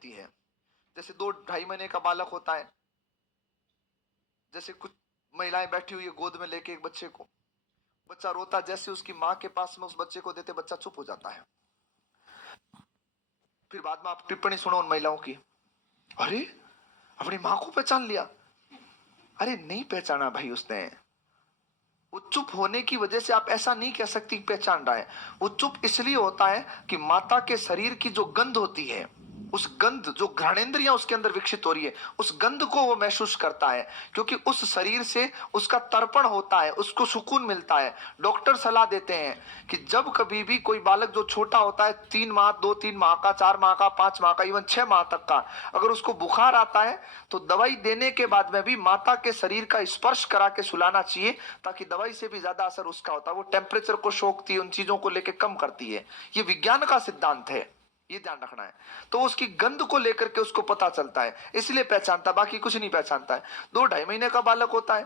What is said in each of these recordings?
देती है। जैसे 2-2.5 महीने का बालक होता है, जैसे कुछ महिलाएं बैठी हुई है गोद में लेके एक बच्चे को, बच्चा रोता, जैसे उसकी माँ के पास में उस बच्चे को देते बच्चा चुप हो जाता है। फिर बाद में आप टिप्पणी सुनो उन महिलाओं की, अरे अपनी माँ को पहचान लिया। अरे नहीं पहचाना भाई उसने। वो चुप होने की वजह से आप ऐसा नहीं कह सकती पहचान रहा है। वो चुप इसलिए होता है कि माता के शरीर की जो गंध होती है, उस गंध, जो घ्राणेंद्रियां उसके अंदर विकसित हो रही है, उस गंध को वो महसूस करता है, क्योंकि उस शरीर से उसका तर्पण होता है, उसको सुकून मिलता है। डॉक्टर सलाह देते हैं कि जब कभी भी कोई बालक जो छोटा होता है, 3 माह, 2-3 माह का, 4 माह का, 5 माह का, इवन 6 माह तक का, अगर उसको बुखार आता है तो दवाई देने के बाद में भी माता के शरीर का स्पर्श करा के सुलाना चाहिए, ताकि दवाई से भी ज्यादा असर उसका होता है। वो टेम्परेचर को सोखती है, उन चीजों को लेकर कम करती है। ये विज्ञान का सिद्धांत है, ये ध्यान रखना है। तो उसकी गंध को लेकर के उसको पता चलता है, इसलिए पहचानता, बाकी कुछ नहीं पहचानता है। 2-2.5 महीने का बालक होता है,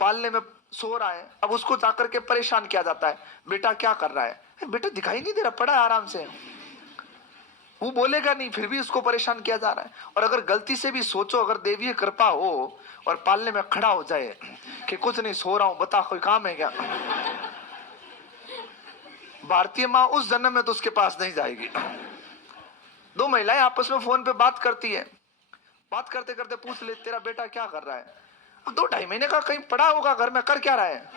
पालने में सो रहा है, अब उसको जाकर के परेशान किया जाता है, बेटा क्या कर रहा है? बेटा दिखाई नहीं दे रहा, पड़ा है आराम से। वो बोलेगा नहीं, फिर भी उसको परेशान किया जा रहा है। और अगर गलती से भी सोचो, अगर देवीय कृपा हो और पालने में खड़ा हो जाए कि कुछ नहीं, सो रहा हूं, बता कोई काम है क्या, भारतीय माँ उस जन्म में तो उसके पास नहीं जाएगी। 2 महिलाएं आपस में फोन पे बात करती है, बात करते करते पूछ ले, तेरा बेटा क्या कर रहा है? अब 2-2.5 महीने का कहीं पड़ा होगा घर में, कर क्या रहा है?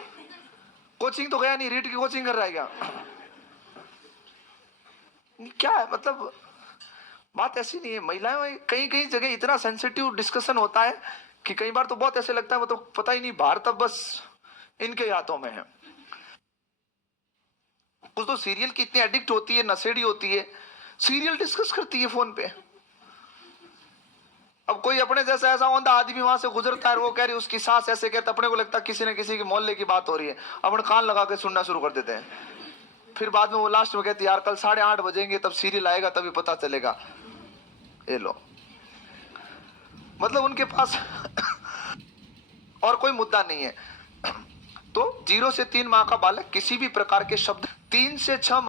कोचिंग तो गया नहीं, रीट की कोचिंग कर रहा है क्या? क्या है मतलब, बात ऐसी नहीं है। महिलाएं कहीं कहीं जगह इतना सेंसिटिव डिस्कशन होता है कि कई बार तो बहुत ऐसे लगता है, वो तो पता ही नहीं, भारत अब बस इनके हाथों में है। कुछ तो सीरियल की इतनी एडिक्ट होती है, नशेड़ी होती है, सीरियल डिस्कस करती है फोन पे। अब कोई अपने जैसा ऐसा औंधा आदमी वहां से गुजरता है, वो कह रही उसकी सास ऐसे कहता, अपने को लगता है किसी न किसी के मोहल्ले की बात हो रही है, अपन कान लगा के सुनना शुरू कर देते हैं। फिर बाद में वो लास्ट में कहती, यार कल 8:30 बजेंगे, तब सीरियल आएगा, तभी पता चलेगा। ये लो, मतलब उनके पास और कोई मुद्दा नहीं है। तो 0 से 3 माह का बालक किसी भी प्रकार के शब्द, 3 से 6